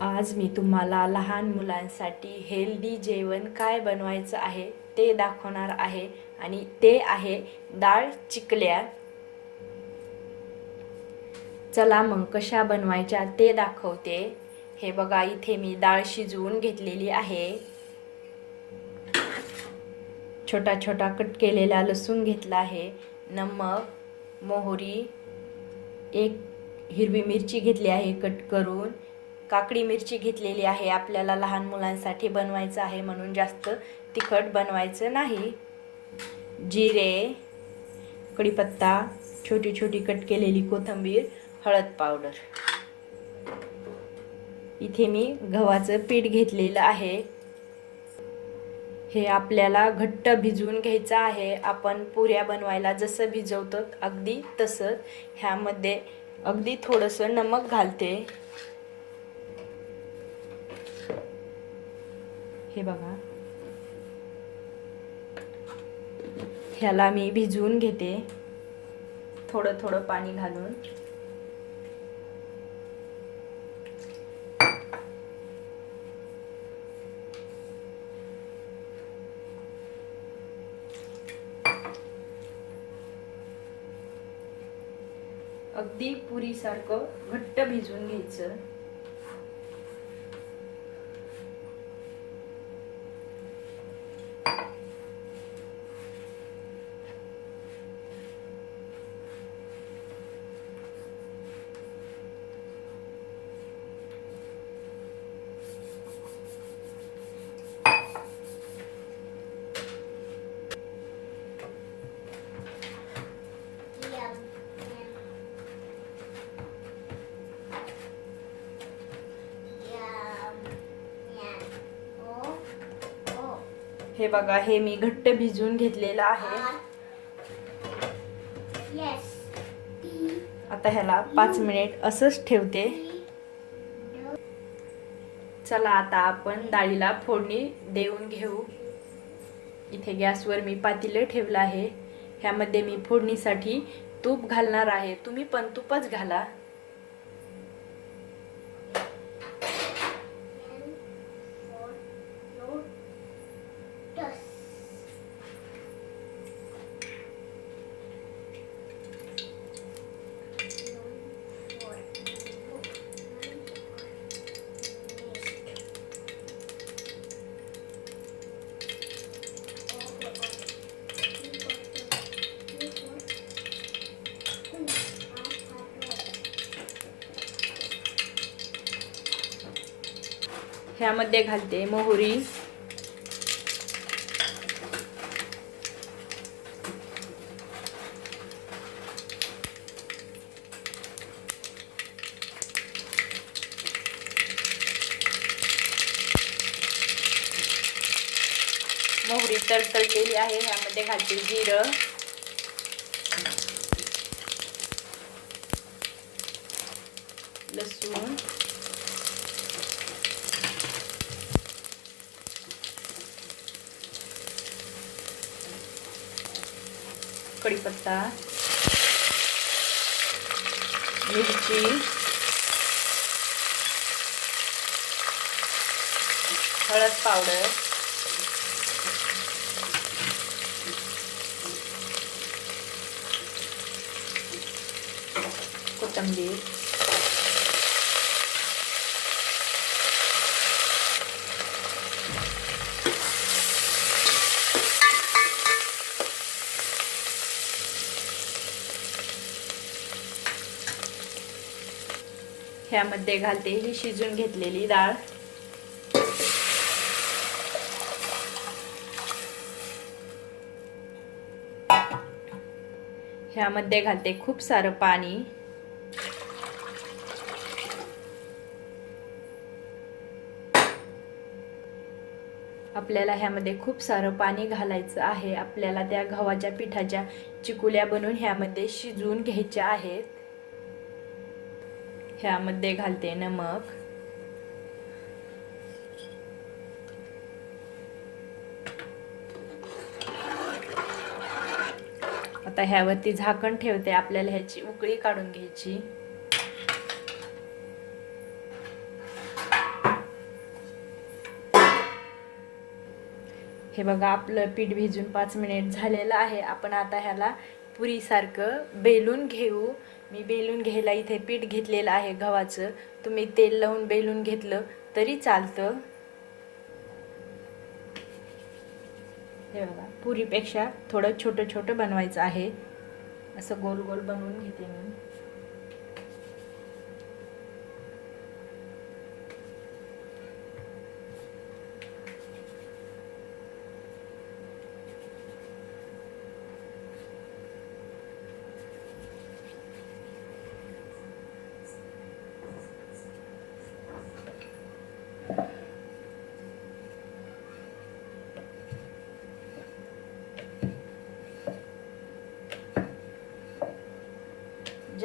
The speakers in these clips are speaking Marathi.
आज मी तुम्हाला लहान मुलांसाठी हेल्दी जेवण काय बनवायचं आहे ते दाखवणार आहे आणि ते आहे डाळ चिकल्या. चला मग कशा बनवायच्या ते दाखवते. हे बघा इथे मी डाळ शिजवून घेतलेली आहे. छोटा छोटा कट केलेला लसूण घेतला आहे. नमक मोहरी एक हिरवी मिरची घेतली आहे कट करून. काकडी मिरची घेतलेली आहे आपल्याला लहान मुलांसाठी बनवायचं आहे म्हणून जास्त तिखट बनवायचं नाही. जिरे कढीपत्ता छोटी छोटी कट केलेली कोथिंबीर हळद पावडर. इथे मी गव्हाचं पीठ घेतलेलं आहे. हे आपल्याला घट्ट भिजवून घ्यायचं आहे. आपण पुऱ्या बनवायला जसं भिजवतो अगदी तसं ह्यामध्ये अगदी थोडंसं नमक घालते. हे बघा. ह्याला मी भिजवून घेते. थोडं थोडं पाणी घालून. अगदी पुरीसारखं घट्ट भिजवून घ्यायचं. हे बघा हे मी घट्ट भिजवून घेतलेलं आहे. आता ह्याला पाच मिनिट असंच ठेवते. चला आता आपण डाळीला फोडणी देऊन घेऊ. इथे गॅसवर मी पातेलं ठेवलं आहे. ह्यामध्ये मी फोडणीसाठी तूप घालणार आहे. तुम्ही पण तूपच घाला. ह्यामध्ये घालते मोहरी. मोहरी तडतडलेली आहे ह्यामध्ये घालते जिरं. लसूण. कढीपत्ता मिरची हळद पावडर कोथिंबीर ह्यामध्ये घालते. ही शिजून घेतलेली डाळ. ह्यामध्ये घालते खूप सारं पाणी. आपल्याला ह्यामध्ये खूप सारं पाणी घालायचं आहे. आपल्याला त्या गव्हाच्या पिठाच्या चिकुल्या बनवून ह्यामध्ये शिजवून घ्यायच्या आहेत. ह्यामध्ये घालते नमक. आता ह्यावरती झाकण ठेवते आपल्याला ह्याची उकळी काढून घ्यायची. हे बघा आपलं पीठ भिजून पाच मिनिट झालेलं आहे. आपण आता ह्याला पुरीसारखं बेलून घेऊ. मी बेलून घ्यायला इथे पीठ घेतलेलं आहे गव्हाचं. तुम्ही तेल लावून बेलून घेतलं तरी चालतं. हे बघा पुरीपेक्षा थोडं छोटं छोटं बनवायचं आहे. असं गोल गोल बनवून घेते मी.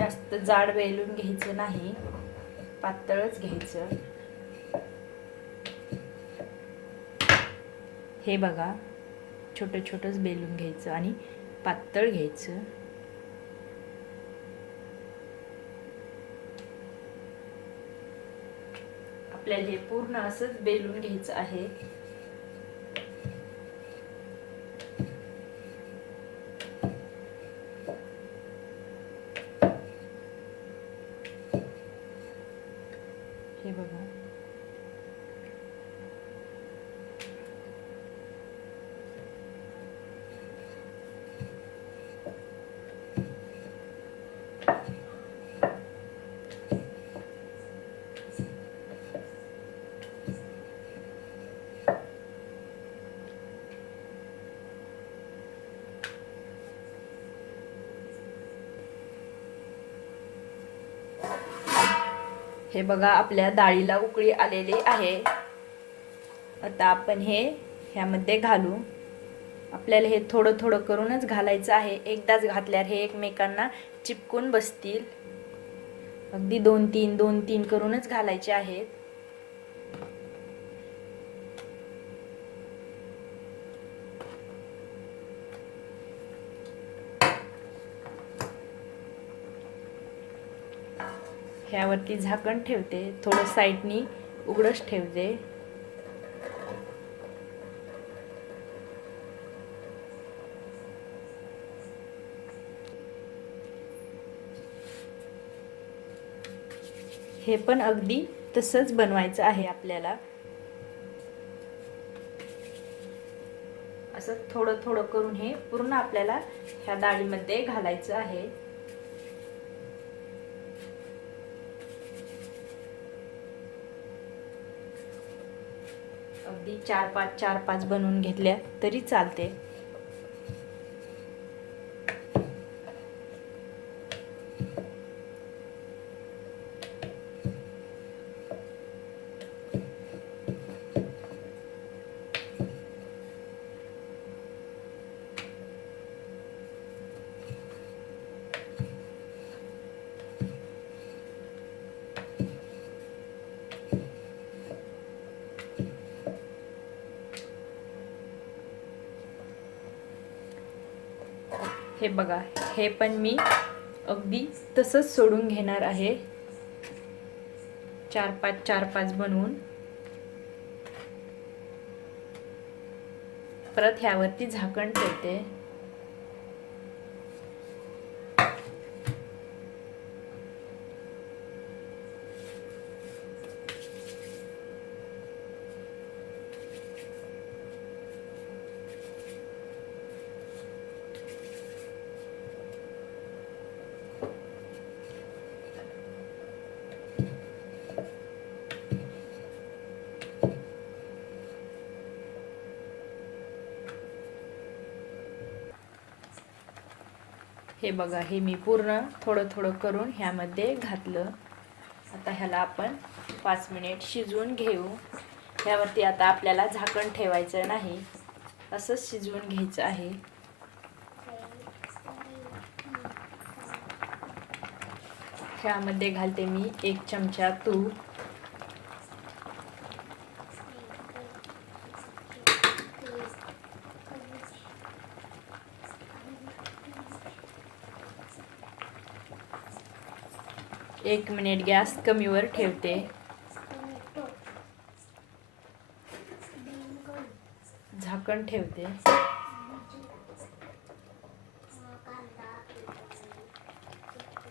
जास्त जाड वेलून घ्यायचं नाही. पातळच घ्यायचं. हे बघा छोटं छोटंच बेलून घ्यायचं आणि पातळ घ्यायचं. आपल्याला हे पूर्ण असंच बेलून घ्यायचं आहे हे बघा हे बघा आपल्या डाळीला उकळी आलेली आहे. आता आपण हे ह्यामध्ये घालू. आपल्याला हे थोडं थोडं करूनच घालायचं आहे. एकदाच घातल्यावर हे एकमेकांना चिपकून बसतील. अगदी दोन तीन दोन तीन करूनच घालायचे आहेत. ह्यावरती झाकण ठेवते. थोडं साईडनी उघडच ठेवते. हे पण अगदी तसंच बनवायचं आहे आपल्याला. असं थोडं थोडं करून हे पूर्ण आपल्याला ह्या डाळीमध्ये घालायचं आहे. अगदी चार पाच चार पाच बनवून घेतल्या तरी चालते. हे बघा हे पण मी अगदी तसंच सोडून घेणार आहे. चार पाच चार पाच बनवून. परत ह्यावरती झाकण ठेवते. हे बघा हे मी पूर्ण थोडं थोडं करून ह्यामध्ये घातलं. आता ह्याला आपण पाच मिनिट शिजवून घेऊ. ह्यावरती आता आपल्याला झाकण ठेवायचं नाही. असंच शिजवून घ्यायचं आहे. ह्यामध्ये घालते मी एक चमचा तूप. एक मिनिट गॅस कमीवर ठेवते. झाकण ठेवते.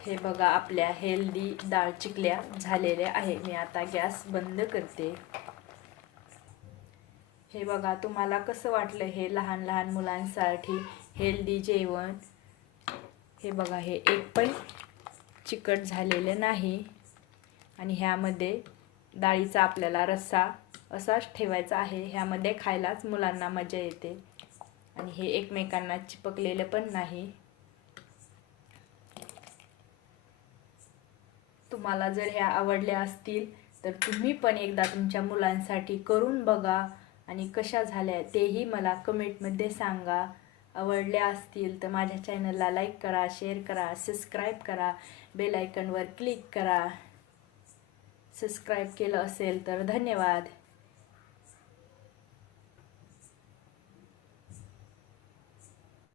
हे बघा आपल्या हेल्दी डाळ चिकल्या झालेल्या आहे. मी आता गॅस बंद करते. हे बघा तुम्हाला कसं वाटलं हे लहान लहान मुलांसाठी हेल्दी जेवण? हे बघा हे एक पण चिकट झालेले नाही. आणि ह्यामध्ये डाळीचा आपल्याला रस्सा असाच ठेवायचा आहे. ह्यामध्ये खायलाच मुलांना मजा येते. आणि हे एकमेकांना चिपकलेलं पण नाही. तुम्हाला जर ह्या आवडल्या असतील तर तुम्ही पण एकदा तुमच्या मुलांसाठी करून बघा. आणि कशा झाल्या तेही मला कमेंटमध्ये सांगा. आवडल्या असतील तर माझ्या चॅनलला लाईक करा शेअर करा सबस्क्राईब करा. बेलायकनवर क्लिक करा. सबस्क्राईब केलं असेल तर धन्यवाद.